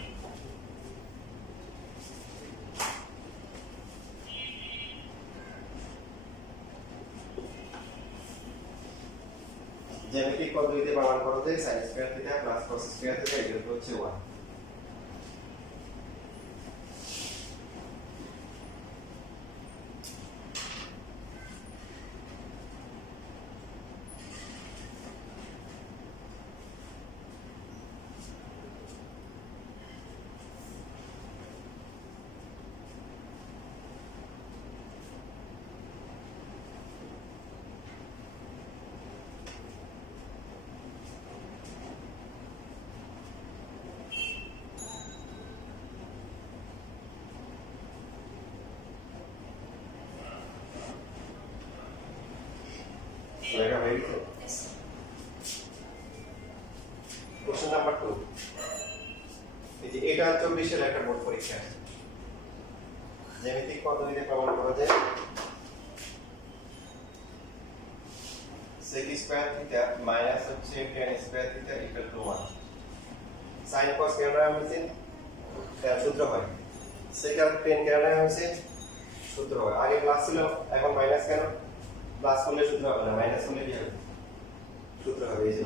জ্যামিতিক পদ্ধতিতে প্রমাণ করো যে sin square theta plus cos square theta equal to হচ্ছে 1। লেখা হয়ে গেছে। কোশ্চেন নাম্বার 2, এই যে এটা 24 এর একটা বোর্ড পরীক্ষা। জ্যামিতিক পদ্ধতিতে প্রমাণ করা যায় sec স্কয়ার থিটা মাইনাস হচ্ছে tan square theta equal to 1। sin cos কেন নেওয়া হয়েছে? তার সূত্র হয়। sec আর tan কেন নেওয়া হয়েছে? সূত্র হয়। আগে প্লাস ছিল, এখন মাইনাস কেন? প্লাস করলে সূত্র হবে না, মাইনাস করলে কি হবে? সূত্র হবে। এই যে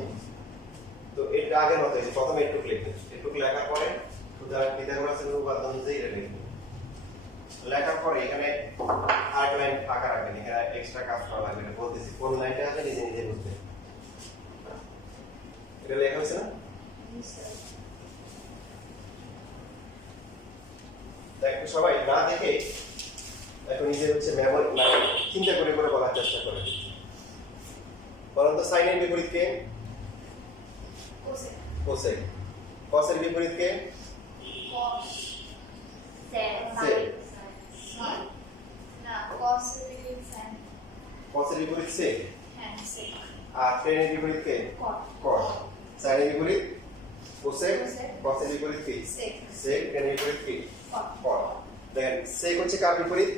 তো এটা আগে মত এই যে প্রথমে একটু লিখবেন, একটু লেখার পরে সুতরাং পিথাগোরাসের উপপাদ্য অনুযায়ী এটা লিখবেন। লেখার পরে এখানে আরেক লাইন ফাঁকা রাখবেন, এখানে এক্সট্রা কাজ করা লাগবে না, বলতেছি কোন লাইনটা আছে নিজে নিজে বুঝবেন। এটা লেখা হয়েছে না? দেখো সবাই না দেখে এখন নিজে হচ্ছে মেমোরি মানে চিন্তা করে করে বলার চেষ্টা করে। বলুন তো সাইনের বিপরীত কে? কোসেক। কোসেক। কসের বিপরীত কে? কস। সেক। না, কসের বিপরীত সাইন। কসের বিপরীত সেক। হ্যাঁ, সেক। আর টেনের বিপরীত কে? কট। কট। সাইনের বিপরীত কোসেক, কোসেক। কসের বিপরীত কি? সেক। সেক, টেনের বিপরীত কি? কট। কট। দেখেন সেক হচ্ছে কার বিপরীত?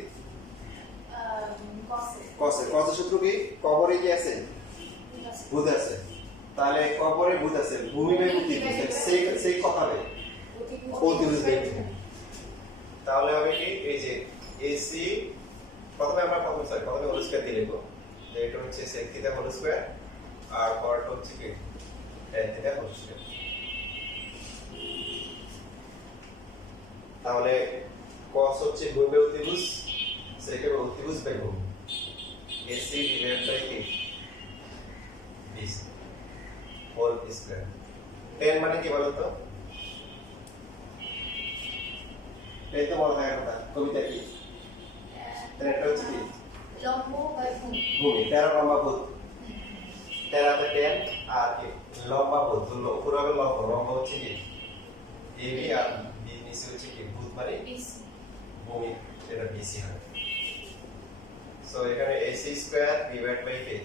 কসেক। কসের। কসের সূত্র কি? কবরে কি আছে? ভূত আছে। তাহলে কবরে ভূত আছে, ভূমি বাই অতিভুজ, সেক সেক কত হবে? অতিভুজ বাই ভূমি। তাহলে হবে কি এই যে এসি প্রথমে আমরা প্রথমে হোল স্কয়ার দিয়ে লিখব, যে এটা হচ্ছে sec থিটা হোল স্কয়ার আর পরটা হচ্ছে কি tan থিটা হোল স্কয়ার। তাহলে cos হচ্ছে ভূমি বাই অতিভুজ, sec এর অতিভুজ বাই ভূমি, এসি ডিভাইডেড বাই কি BC হোল স্কয়ার। tan মানে কি বলো তো? এই তো মনে থাকার কথা, কবিতা কি? এটা হচ্ছে কি? লম্ব বাই ভূমি। ভূমি, 13 লম্বা ভূত, 13 তে 10 আর কি লম্বা ভূত, উপরে হবে লম্ব, লম্ব হচ্ছে কি AB আর B নিচে হচ্ছে কি ভূত মানে BC। ভূমি, এটা BC হয়। সো এখানে AC স্কয়ার ডিভাইড বাই কি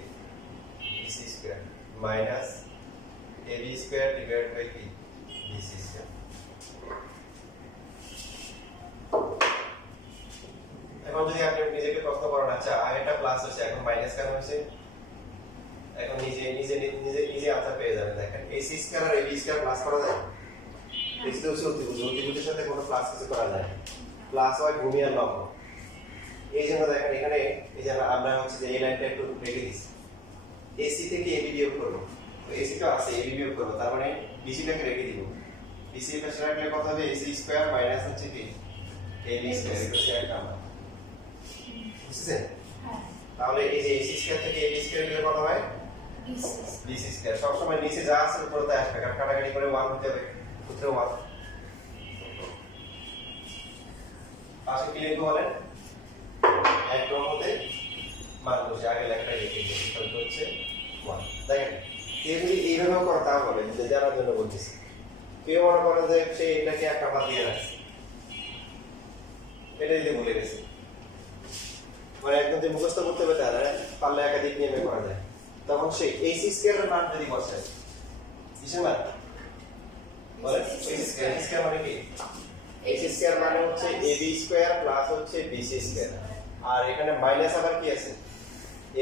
BC square minus AB square divide by কি BC স্কয়ার। এখন যদি আপনি নিজেকে প্রশ্ন করেন আচ্ছা আগেটা প্লাস হচ্ছে এখন মাইনাস কেন হচ্ছে, এখন নিজে নিজে নিজে নিজে আনসার পেয়ে যাবেন। দেখেন AC স্কয়ার আর AB স্কয়ার প্লাস করা যায়? AC তো হচ্ছে অতিভুজ, অতিভুজের সাথে কোনো প্লাস কিছু করা যায়, প্লাস হয় ভূমি আর লম্ব। এই জন্য দেখেন এখানে এই যে আমরা হচ্ছে যে এই লাইনটা একটু রেখে দিছি, AC থেকে AB বিয়োগ করব, তো AC টা আছে AB বিয়োগ করব, তার মানে BC টাকে রেখে দিব। BC এর পাশে রাখলে কত হবে? AC স্কয়ার মাইনাস হচ্ছে কি AB স্কয়ার, এটা হচ্ছে একটা আমরা বুঝছেন? হ্যাঁ, তাহলে এই যে AC স্কয়ার থেকে AB স্কয়ার গেলে কত হয়? BC square. সব সময় নিচে যা আছে উপরে তা আসবে, কারণ কাটাকাটি করে 1 হতে হবে, সূত্র 1। পাশে কি লিখবো বলেন? এক নং হতে মান বসে আগে লেখাটাই লিখে দিই, সূত্র হচ্ছে 1। দেখেন কেউ যদি এইভাবে করে তা বলেন, যে জানার জন্য বলতেছি, কেউ মনে করেন যে সে এটাকে একটা বাদ দিয়ে রাখছে, এটা দিতে ভুলে গেছি। মানে একদম যে মুখস্থ করতে হবে তা না, পারলে একাধিক নিয়মে করা যায়। তখন সেই ac স্কয়ার এর মান যদি বসাই, কিসের মান বলে? ac স্কয়ার মানে কি? ac স্কয়ার মানে হচ্ছে ab স্কয়ার প্লাস হচ্ছে bc স্কয়ার, আর এখানে মাইনাস আবার কি আছে?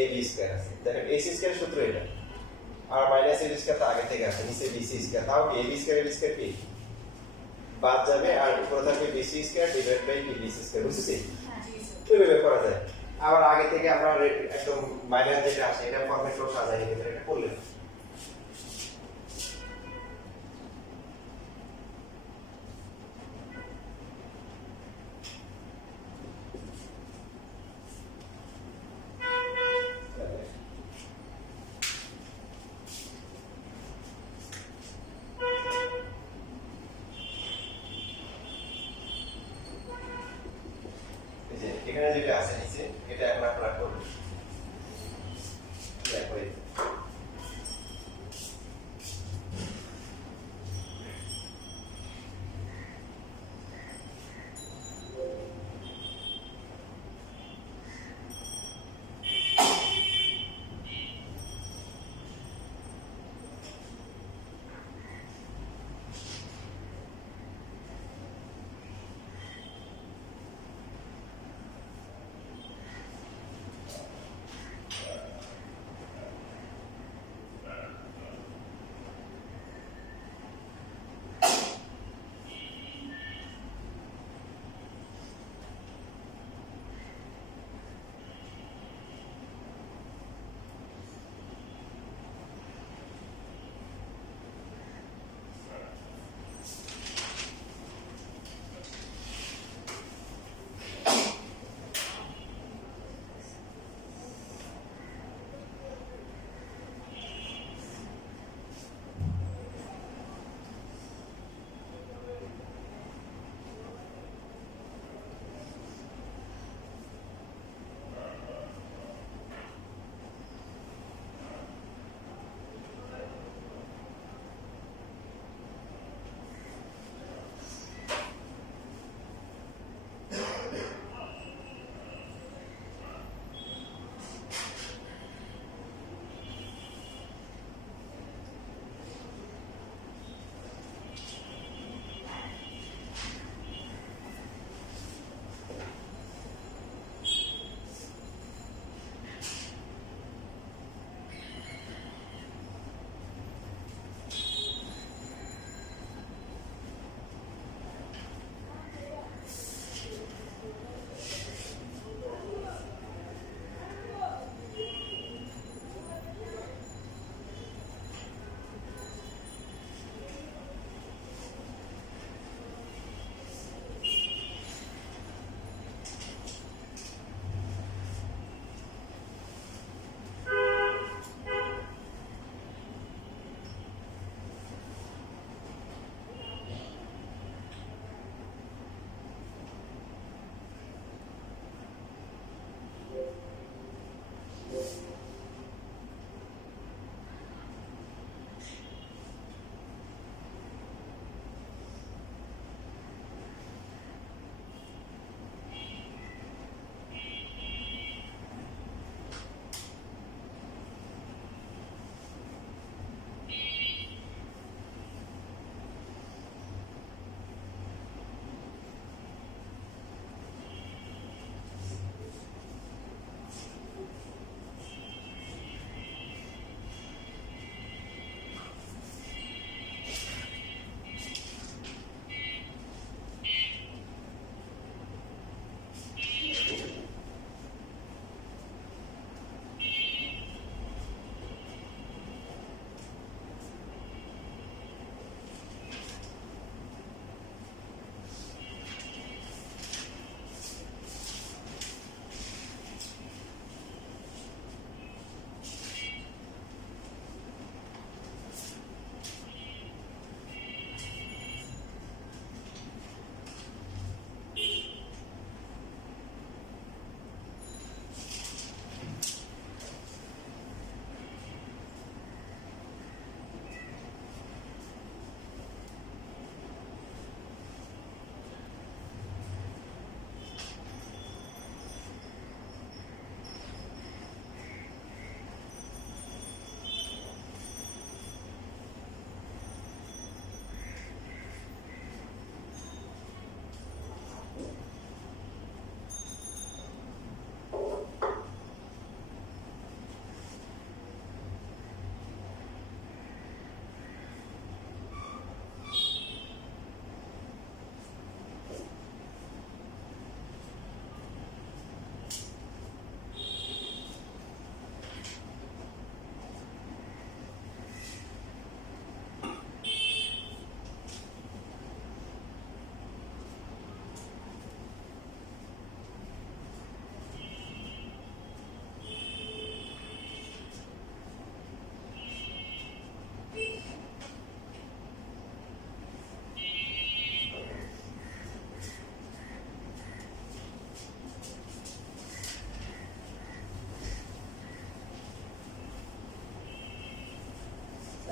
ab স্কয়ার আছে। দেখেন ac স্কয়ার সূত্র এটা, আর মাইনাস ab স্কয়ার তো আগে থেকে আছে, নিচে bc স্কয়ার। তাও কি ab স্কয়ার কি বাদ যাবে, আর উপরে থাকবে bc square divide by bc square. বুঝছেন? এইভাবে করা যায়। আবার আগে থেকে আমরা একদম মাইনাস যেটা আছে এটা ফরম্যাটও সাজাই নিতে, এটা করলে এখানে যেটা আছে নিচে এটা এখন আপনারা করবেন। দেখো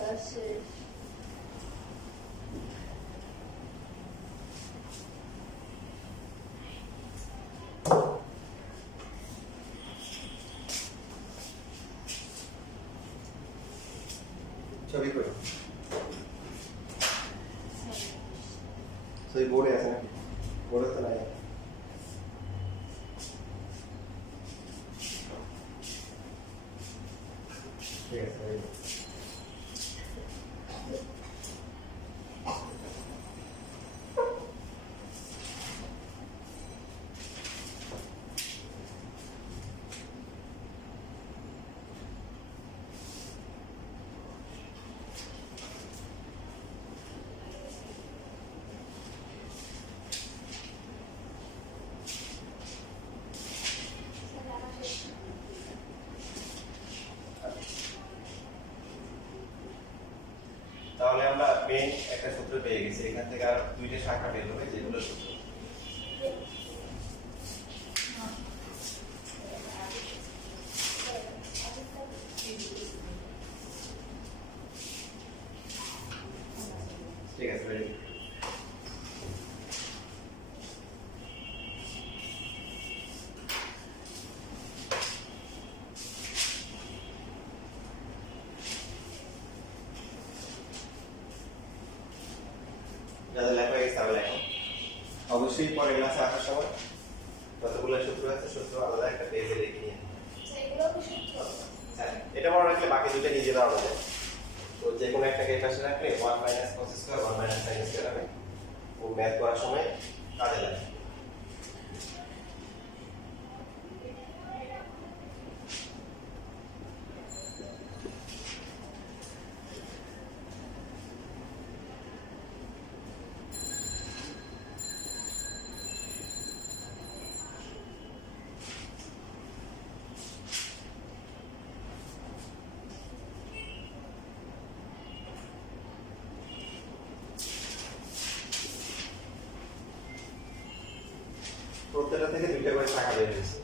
শেষ। ছবি কই ছবি বোর্ডে আছে নাকি বোর্ডে তো নাই ঠিক আছে very good. তাহলে আমরা মেইন একটা সূত্র পেয়ে গেছি এখান থেকে আর দুইটা শাখা বের হবে যেগুলো সূত্র ঠিক আছে very good. যাদের লেখা হয়ে গেছে তাহলে লেখো অবশ্যই পরে ক্লাসে আসার সময় কতগুলো সূত্র আছে সূত্র আলাদা একটা পেজে লিখে নিয়ে এগুলো কি সূত্র? হ্যাঁ এটা মনে রাখলে বাকি দুটো নিজেরা আলাদা তো যে কোনো একটাকে এই পাশে রাখলে 1 minus cos square 1 minus sin square হবে ও ম্যাথ করার সময় কাজে লাগে প্রত্যেকটা থেকে দুইটা করে শাখা বের হয়েছে